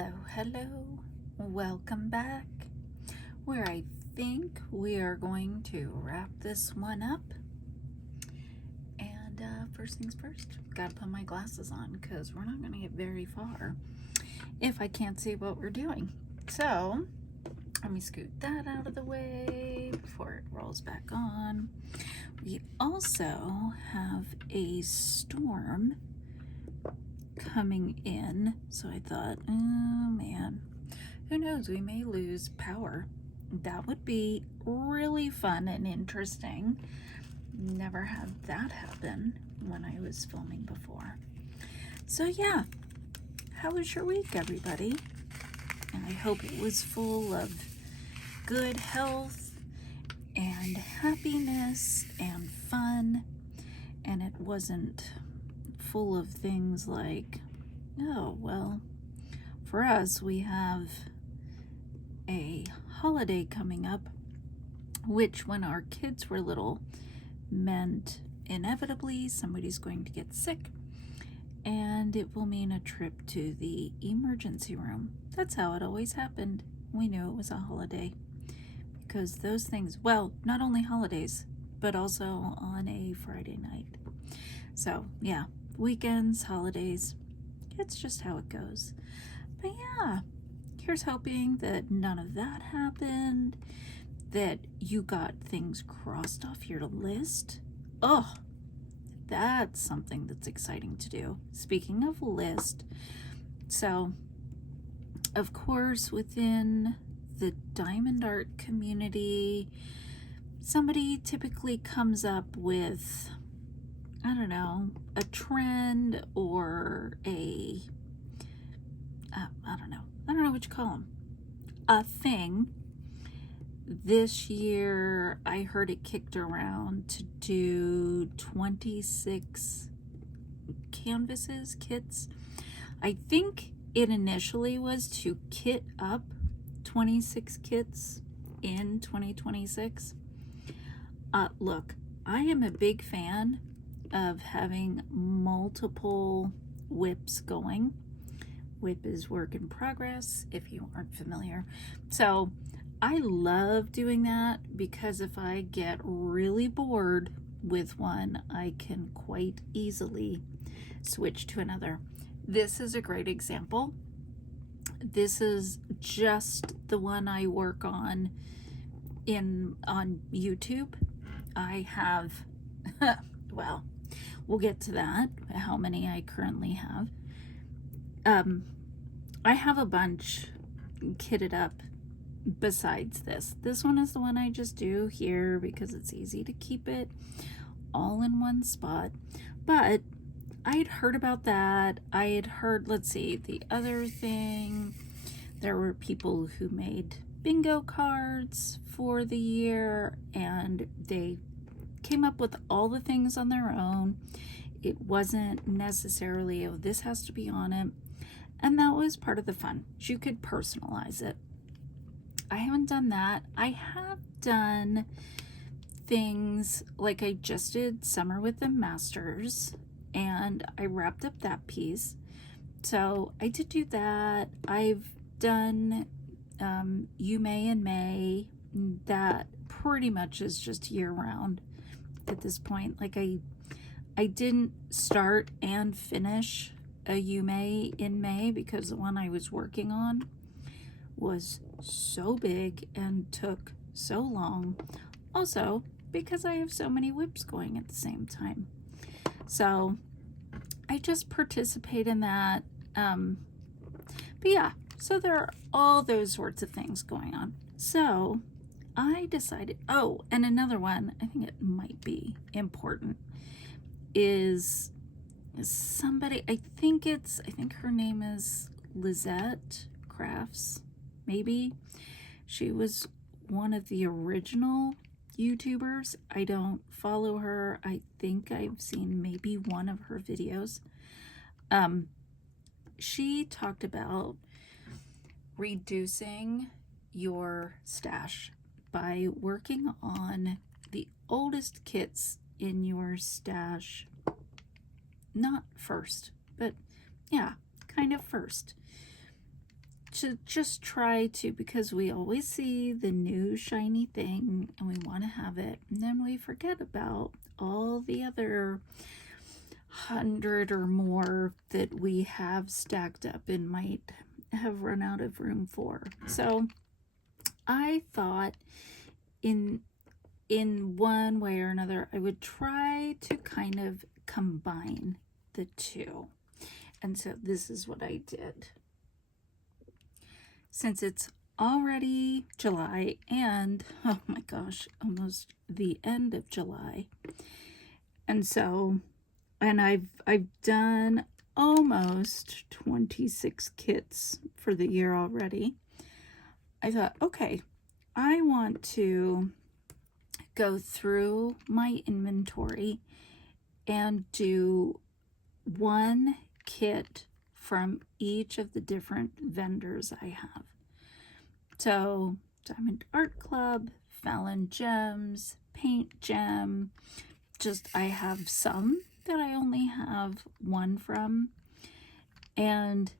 Hello, welcome back, where I think we are going to wrap this one up. And first things first, gotta put my glasses on because we're not gonna get very far if I can't see what we're doing. So let me scoot that out of the way before it rolls back on. We also have a storm coming in, so I thought, oh man, who knows, we may lose power. That would be really fun and interesting. Never had that happen when I was filming before. So yeah, how was your week, everybody? And I hope it was full of good health and happiness and fun, and it wasn't full of things like, oh, well, for us, we have a holiday coming up, which when our kids were little meant inevitably somebody's going to get sick, and it will mean a trip to the emergency room. That's how it always happened. We knew it was a holiday because those things, well, not only holidays, but also on a Friday night. So yeah, weekends, holidays, it's just how it goes. But yeah, here's hoping that none of that happened, that you got things crossed off your list. Oh, that's something that's exciting to do. Speaking of list, so of course within the diamond art community, somebody typically comes up with, I don't know, a trend or a, I don't know what you call them, a thing. This year, I heard it kicked around to do 26 canvases, kits. I think it initially was to kit up 26 kits in 2026. Look, I am a big fan of having multiple whips going. Whip is work in progress, if you aren't familiar. So I love doing that because if I get really bored with one, I can quite easily switch to another. This is a great example. This is just the one I work on on YouTube. I have, well, we'll get to that, how many I currently have. I have a bunch kitted up besides this. This one is the one I just do here because it's easy to keep it all in one spot. But I had heard about that. I had heard, let's see, the other thing, there were people who made bingo cards for the year and they came up with all the things on their own. It wasn't necessarily, oh, this has to be on it. And that was part of the fun. You could personalize it. I haven't done that. I have done things like I just did Summer with the Masters and I wrapped up that piece. So I did do that. I've done You May in May. That pretty much is just year round at this point. Like I didn't start and finish a You May in May because the one I was working on was so big and took so long. Also, because I have so many whips going at the same time. So I just participate in that. But yeah, so there are all those sorts of things going on. So I decided, oh, and another one, I think it might be important, is somebody, I think her name is Lizette Crafts, maybe. She was one of the original YouTubers. I don't follow her. I think I've seen maybe one of her videos. She talked about reducing your stash by working on the oldest kits in your stash. Not first, but yeah, kind of first. to just try to, because we always see the new shiny thing and we want to have it, and then we forget about all the other 100 or more that we have stacked up and might have run out of room for. So I thought in one way or another, I would try to kind of combine the two. And so this is what I did. Since it's already July and, oh my gosh, almost the end of July. And so, and I've done almost 26 kits for the year already. I thought, okay, I want to go through my inventory and do one kit from each of the different vendors I have. So Diamond Art Club, Fallon Gems, PaintGem, just I have some that I only have one from, and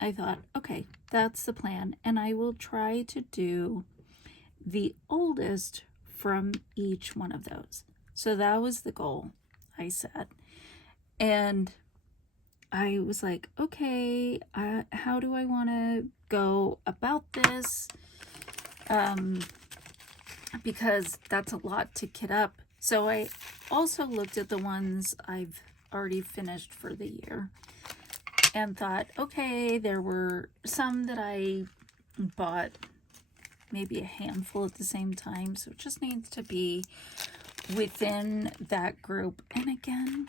I thought, okay, that's the plan, and I will try to do the oldest from each one of those. So that was the goal I set. And I was like, okay, how do I want to go about this? Because that's a lot to kit up. So I also looked at the ones I've already finished for the year and thought, okay, there were some that I bought maybe a handful at the same time. So it just needs to be within that group. And again,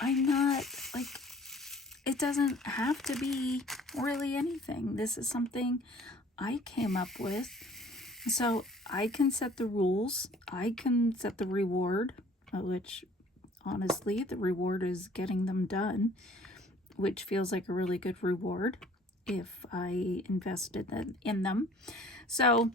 I'm not like, it doesn't have to be really anything. This is something I came up with. So I can set the rules. I can set the reward, which honestly, the reward is getting them done, which feels like a really good reward if I invested in them. So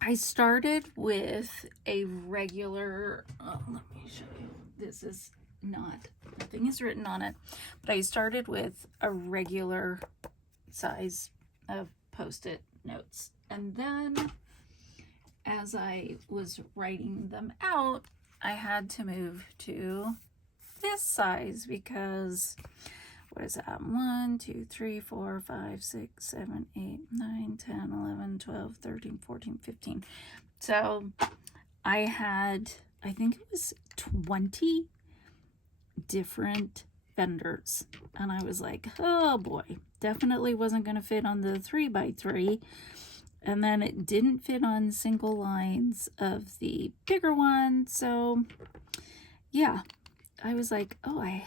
I started with a regular, let me show you. This is nothing is written on it, but I started with a regular size of Post-it notes. And then as I was writing them out, I had to move to this size because, what is that? 1, 2, 3, 4, 5, 6, 7, 8, 9, 10, 11, 12, 13, 14, 15. So I had, I think it was 20 different vendors, and I was like, oh boy, definitely wasn't going to fit on the 3x3, and then it didn't fit on single lines of the bigger one. So yeah, I was like, oh, I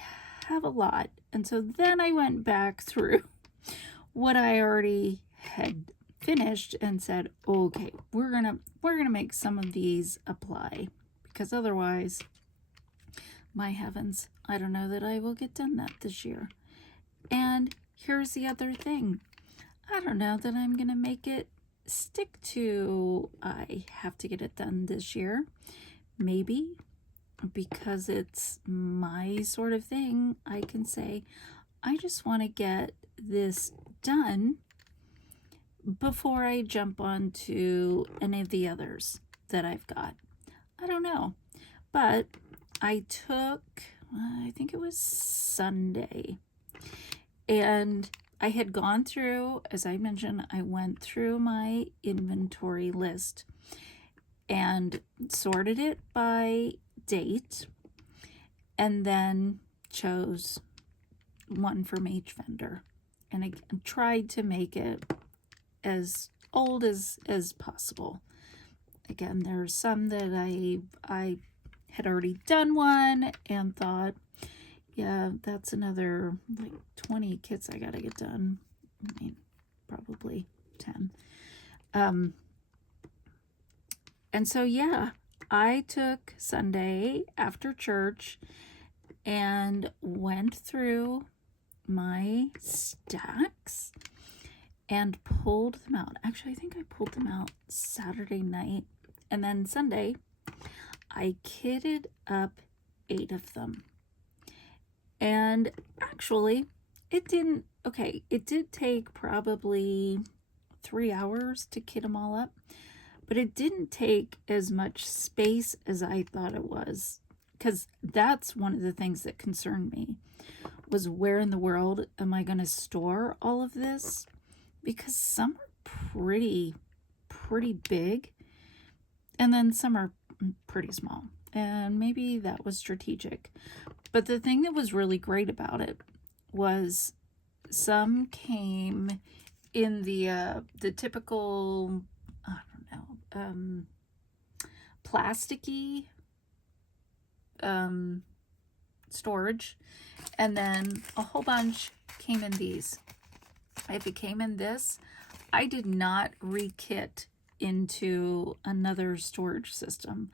have a lot. And so then I went back through what I already had finished and said, okay, we're gonna make some of these apply, because otherwise, my heavens, I don't know that I will get done that this year. And here's the other thing. I don't know that I'm going to make it stick to, I have to get it done this year. Maybe because it's my sort of thing, I can say, I just want to get this done before I jump on to any of the others that I've got. I don't know. But I took, I think it was Sunday, and I had gone through, as I mentioned, I went through my inventory list and sorted it by date, and then chose one from each vendor. And I tried to make it as old as possible. Again, there's some that I had already done one and thought, yeah, that's another like 20 kits I gotta get done. I mean, probably 10. And so, yeah, I took Sunday after church and went through my stacks and pulled them out. Actually, I think I pulled them out Saturday night. And then Sunday, I kitted up 8 of them. And actually, it didn't, okay, it did take probably 3 hours to kit them all up, but it didn't take as much space as I thought it was, because that's one of the things that concerned me, was where in the world am I going to store all of this? Because some are pretty big, and then some are pretty small, and maybe that was strategic. But the thing that was really great about it was some came in the typical, I don't know, plasticky storage, and then a whole bunch came in these. If it came in this, I did not re-kit into another storage system.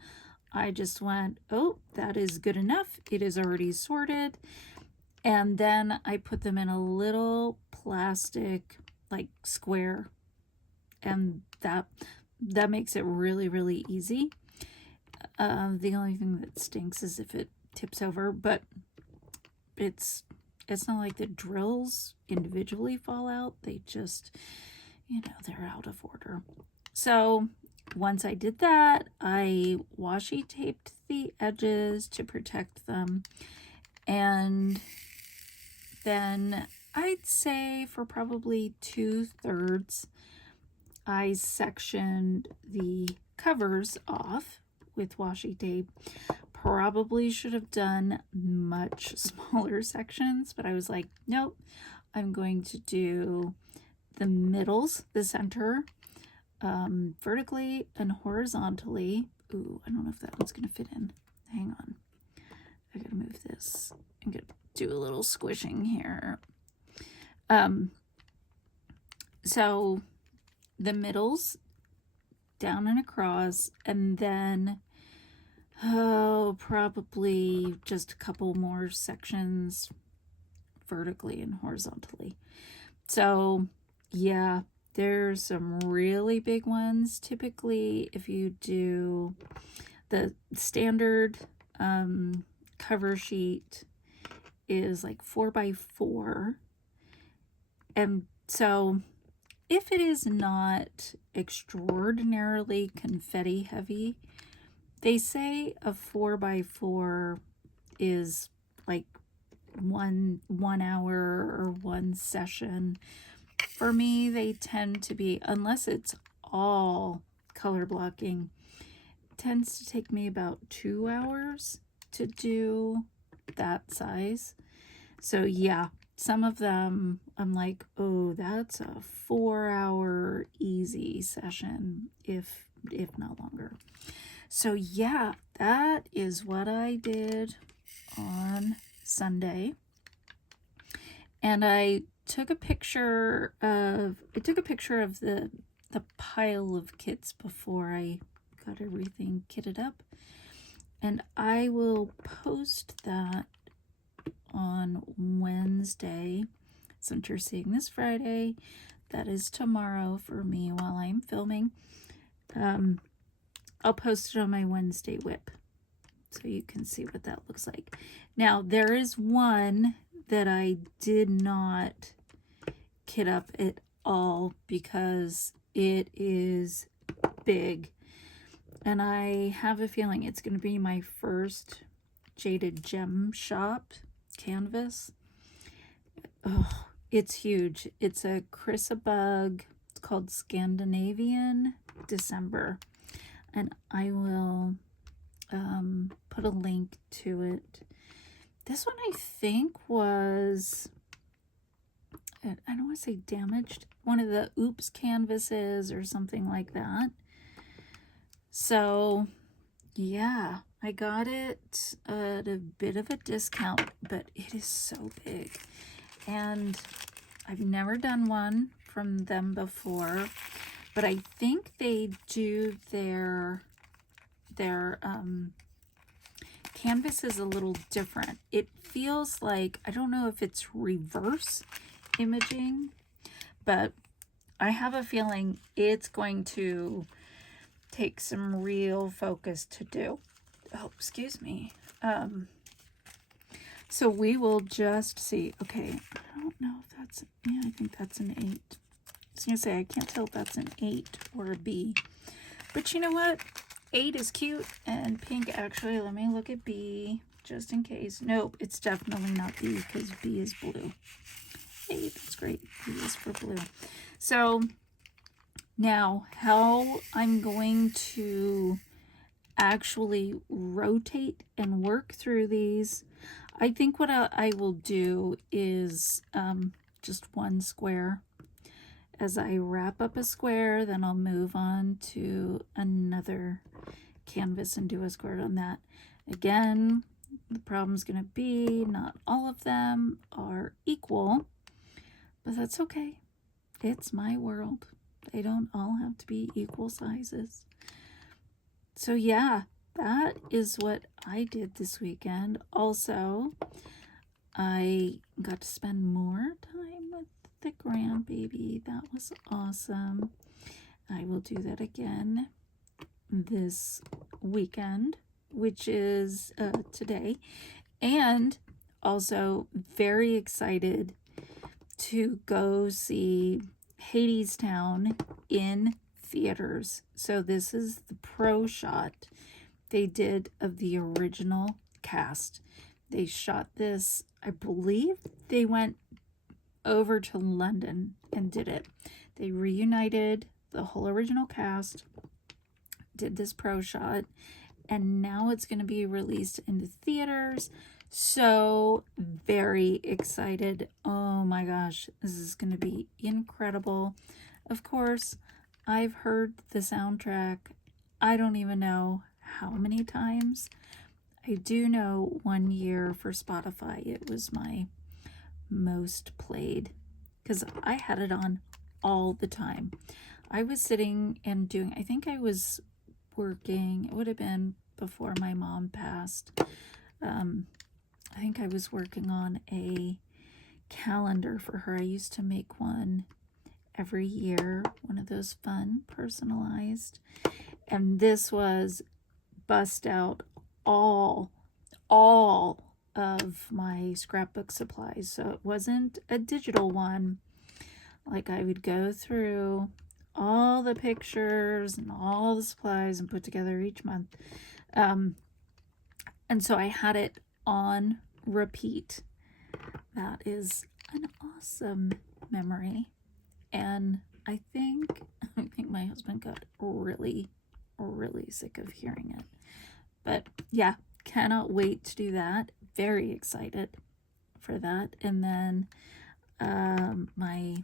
I just went, oh, that is good enough. It is already sorted. And then I put them in a little plastic like square, and that makes it really easy. The only thing that stinks is if it tips over, but it's not like the drills individually fall out. They just, you know, they're out of order. So once I did that, I washi taped the edges to protect them, and then I'd say for probably 2/3, I sectioned the covers off with washi tape. Probably should have done much smaller sections, but I was like, nope, I'm going to do the middles, the center, vertically and horizontally. Ooh, I don't know if that one's gonna fit in. Hang on, I gotta move this. I'm gonna do a little squishing here. So the middles down and across, and then probably just a couple more sections vertically and horizontally. So yeah, there's some really big ones. Typically, if you do the standard cover sheet is like 4x4, and so if it is not extraordinarily confetti heavy, they say a 4x4 is like one hour or one session. For me, they tend to be, unless it's all color blocking, tends to take me about 2 hours to do that size. So yeah, some of them I'm like, oh, that's a 4-hour easy session, if not longer. So yeah, that is what I did on Sunday. And I took a picture of the pile of kits before I got everything kitted up, and I will post that on Wednesday. Since you're seeing this Friday, that is tomorrow for me while I'm filming. I'll post it on my Wednesday whip so you can see what that looks like. Now, there is one that I did not kit up at all because it is big, and I have a feeling it's going to be my first Jaded Gem Shop canvas. Oh, it's huge. It's a Chrysabug. It's called Scandinavian December, and I will put a link to it. This one I think was, I don't want to say damaged, one of the Oops canvases or something like that. So yeah, I got it at a bit of a discount, but it is so big, and I've never done one from them before, but I think they do their canvas is a little different. It feels like, I don't know if it's reverse imaging, but I have a feeling it's going to take some real focus to do. Oh, excuse me. So we will just see. Okay, I don't don't know if that's, yeah, I think that's an 8. I was going to say, I can't tell if that's an 8 or a B. But you know what? 8 is cute, and pink, actually, let me look at B, just in case. Nope, it's definitely not B, because B is blue. Hey, that's great. B is for blue. So, now, how I'm going to actually rotate and work through these, I think what I will do is just one square. As I wrap up a square, then I'll move on to another canvas and do a square on that. Again, the problem's going to be not all of them are equal, but that's okay. It's my world. They don't all have to be equal sizes. So yeah, that is what I did this weekend. Also, I got to spend more time with the grandbaby. That was awesome. I will do that again this weekend, which is today. And also very excited to go see Hadestown in theaters. So this is the pro shot they did of the original cast. They shot this, I believe they went over to London and did it. They reunited the whole original cast, did this pro shot, and now it's going to be released into theaters. So very excited. Oh my gosh, this is going to be incredible. Of course, I've heard the soundtrack, I don't even know how many times. I do know one year for Spotify, it was my most played because I had it on all the time. I was sitting and doing, I think I was working, it would have been before my mom passed. I think I was working on a calendar for her. I used to make one every year, one of those fun, personalized. And this was bust out all of my scrapbook supplies. So it wasn't a digital one. Like I would go through all the pictures and all the supplies and put together each month. And so I had it on repeat. That is an awesome memory. And I think my husband got really sick of hearing it. But yeah, cannot wait to do that. Very excited for that. And then my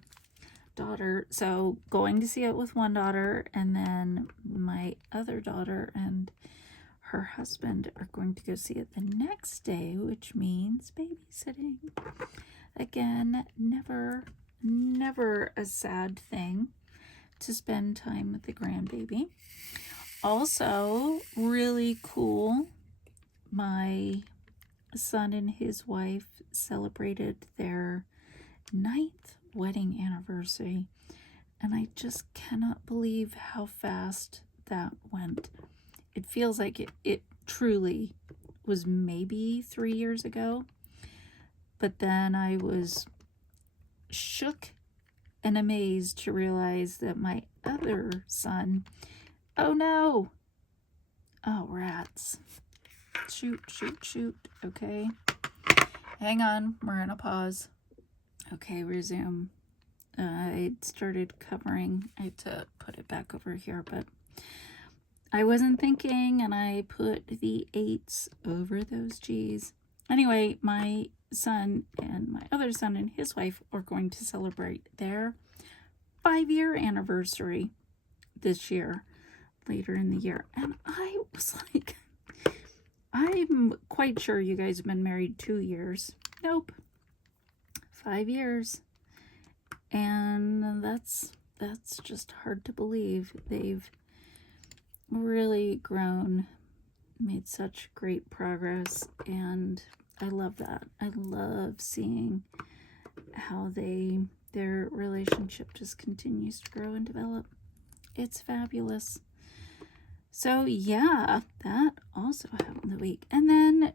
daughter, so going to see it with one daughter, and then my other daughter and her husband are going to go see it the next day, which means babysitting. Again, never a sad thing to spend time with the grandbaby. Also, really cool, my son and his wife celebrated their 9th wedding anniversary, and I just cannot believe how fast that went. It feels like it truly was maybe 3 years ago, but then I was shook and amazed to realize that my other son, oh no, oh rats, shoot, okay, hang on, we're in a pause. Okay, resume. I started covering, I had to put it back over here, but I wasn't thinking, and I put the 8s over those G's. Anyway, my son and my other son and his wife are going to celebrate their 5-year anniversary this year, later in the year. And I was like, I'm quite sure you guys have been married 2 years. Nope. 5 years. And that's just hard to believe. They've really grown, made such great progress, and I love that. I love seeing how their relationship just continues to grow and develop. It's fabulous. So yeah, that also happened the week. And then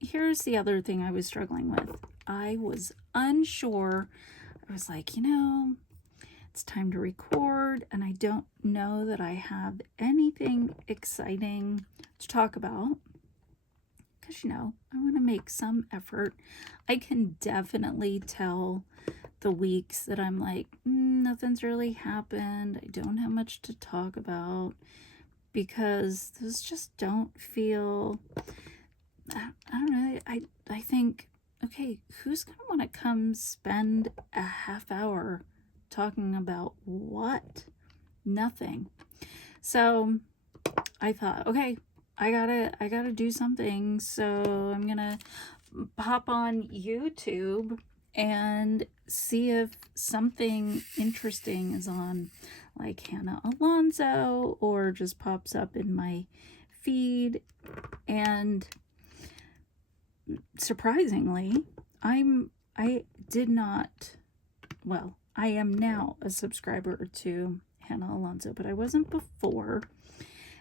here's the other thing I was struggling with. I was unsure. I was like, it's time to record, and I don't know that I have anything exciting to talk about. Because, I want to make some effort. I can definitely tell the weeks that I'm like, nothing's really happened. I don't have much to talk about. Because those just don't feel, I don't know, I think, okay, who's going to want to come spend a half hour talking about what? Nothing. So I thought, okay, I gotta do something. So I'm gonna pop on YouTube and see if something interesting is on, like Hannah Alonso, or just pops up in my feed. And surprisingly, I am now a subscriber to Hannah Alonso, but I wasn't before.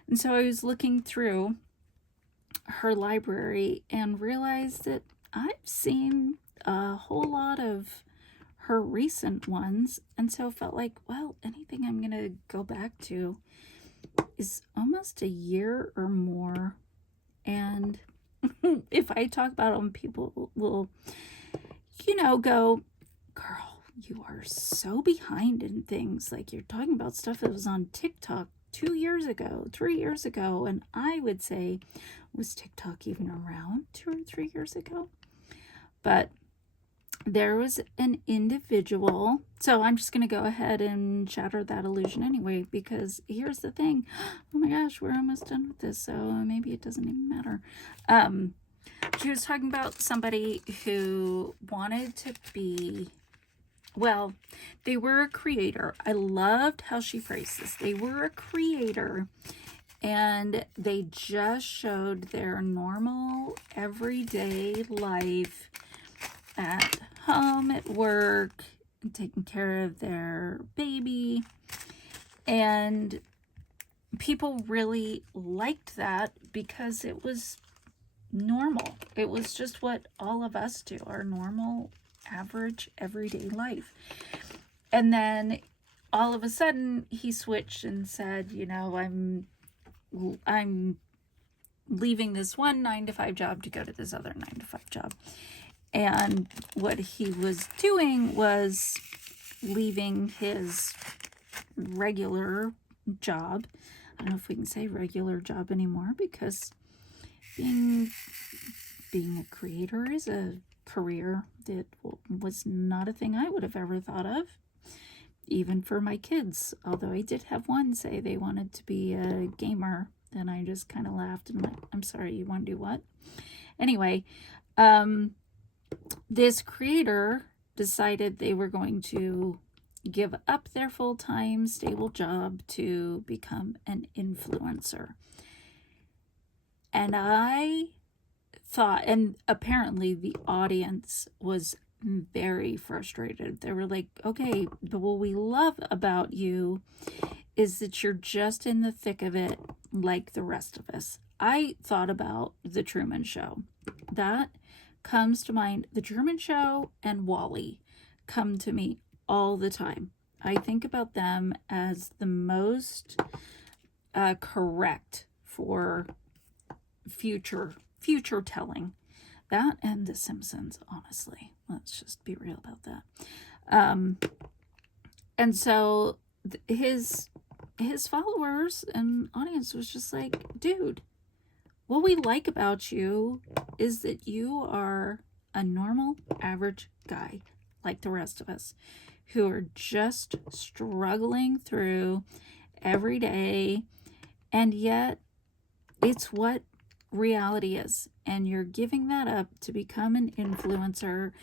And so I was looking through her library and realized that I've seen a whole lot of her recent ones, and so felt like, well, anything I'm gonna go back to is almost a year or more. And if I talk about them, people will, go, girl, you are so behind in things. Like, you're talking about stuff that was on TikTok 2 years ago, 3 years ago. And I would say, was TikTok even around 2 or 3 years ago? But there was an individual. So I'm just going to go ahead and shatter that illusion anyway, because here's the thing. Oh my gosh, we're almost done with this. So maybe it doesn't even matter. She was talking about somebody who wanted to be, well, they were a creator. I loved how she phrased this. They were a creator, and they just showed their normal, everyday life at home, at work, and taking care of their baby. And people really liked that because it was normal. It was just what all of us do, our normal, average, everyday life. And then all of a sudden he switched and said, I'm leaving this one 9-to-5 job to go to this other 9-to-5 job. And what he was doing was leaving his regular job. I don't know if we can say regular job anymore, because being a creator is a career that was not a thing I would have ever thought of, even for my kids. Although I did have one say they wanted to be a gamer, and I just kind of laughed and like, I'm sorry, you want to do what? Anyway, this creator decided they were going to give up their full-time stable job to become an influencer. And I thought, and apparently the audience was very frustrated. They were like, okay, but what we love about you is that you're just in the thick of it like the rest of us. I thought about The Truman Show. That comes to mind. The Truman Show and WALL-E come to me all the time. I think about them as the most correct for future telling. That and The Simpsons, honestly. Let's just be real about that. And so his followers and audience was just like, dude, what we like about you is that you are a normal, average guy like the rest of us, who are just struggling through every day, and yet it's what reality is, and you're giving that up to become an influencer.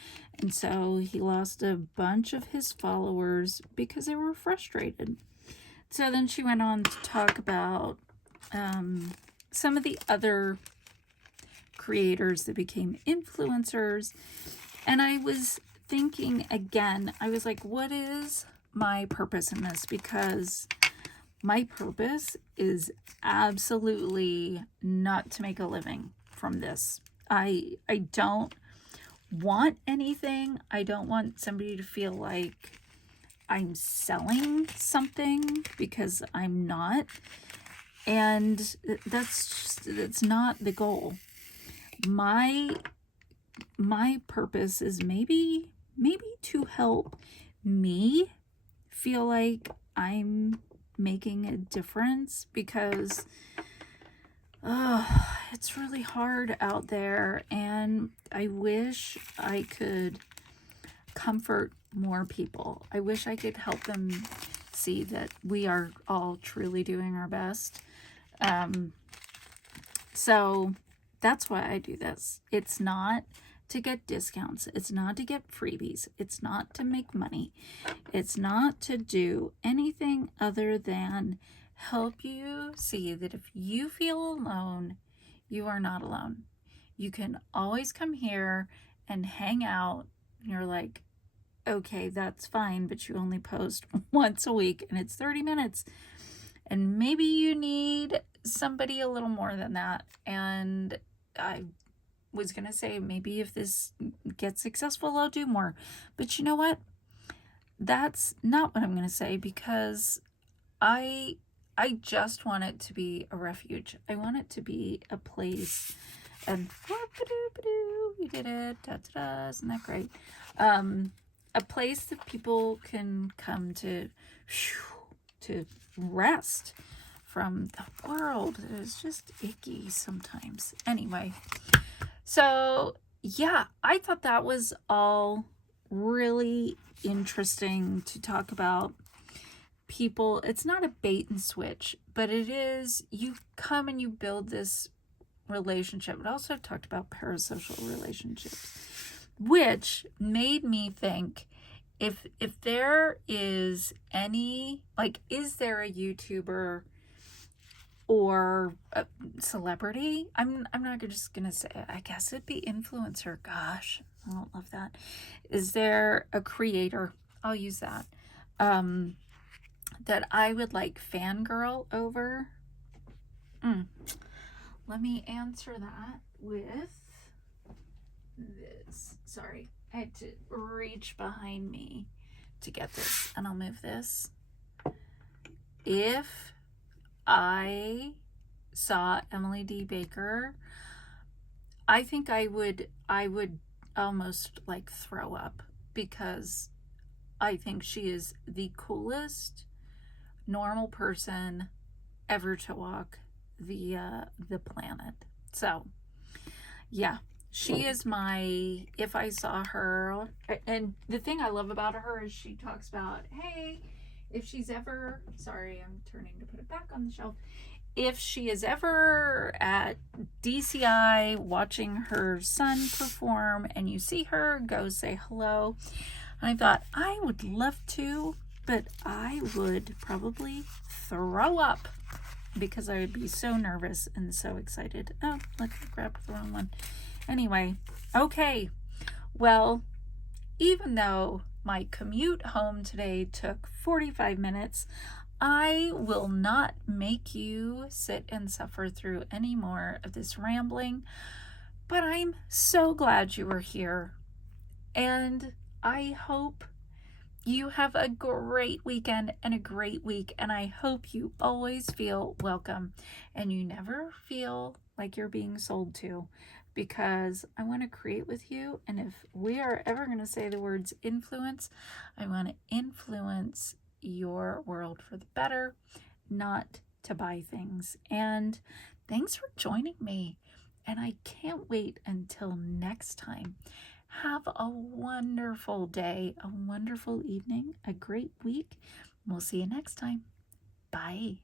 And so he lost a bunch of his followers because they were frustrated. So then she went on to talk about some of the other creators that became influencers, and I was thinking again, I was like, what is my purpose in this? Because my purpose is absolutely not to make a living from this. I don't want anything. I don't want somebody to feel like I'm selling something, because I'm not. And that's not the goal. My purpose is maybe to help me feel like I'm making a difference, because it's really hard out there, and I wish I could comfort more people. I wish I could help them see that we are all truly doing our best. So that's why I do this. It's not to get discounts. It's not to get freebies. It's not to make money. It's not to do anything other than help you see that if you feel alone, you are not alone. You can always come here and hang out. And you're like, okay, that's fine, but you only post once a week and it's 30 minutes. And maybe you need somebody a little more than that. And I was going to say, maybe if this gets successful, I'll do more. But you know what? That's not what I'm going to say, because I just want it to be a refuge. I want it to be a place. And we did it. Da-da-da. Isn't that great? A place that people can come to rest from the world. It's just icky sometimes. Anyway, so yeah, I thought that was all really interesting to talk about. People, it's not a bait and switch, but it is, you come and you build this relationship. It also talked about parasocial relationships, which made me think, if there is any, like, is there a YouTuber or a celebrity? I'm not just gonna say it. I guess it'd be influencer. Gosh, I don't love that. Is there a creator? I'll use that. That I would like fangirl over. Let me answer that with this. Sorry, I had to reach behind me to get this, and I'll move this. If I saw Emily D. Baker, I think I would almost like throw up, because I think she is the coolest normal person ever to walk the planet. So yeah, she is my, if I saw her. And the thing I love about her is she talks about, hey, if she's ever, sorry, I'm turning to put it back on the shelf, if she is ever at DCI watching her son perform and you see her, go say hello. And I thought, I would love to, but I would probably throw up, because I would be so nervous and so excited. Oh, look, I grabbed the wrong one. Anyway, okay. Well, even though my commute home today took 45 minutes, I will not make you sit and suffer through any more of this rambling, but I'm so glad you were here, and I hope you have a great weekend and a great week, and I hope you always feel welcome and you never feel like you're being sold to, because I want to create with you. And if we are ever going to say the words influence, I want to influence your world for the better, not to buy things. And thanks for joining me, and I can't wait until next time. Have a wonderful day, a wonderful evening, a great week. We'll see you next time. Bye.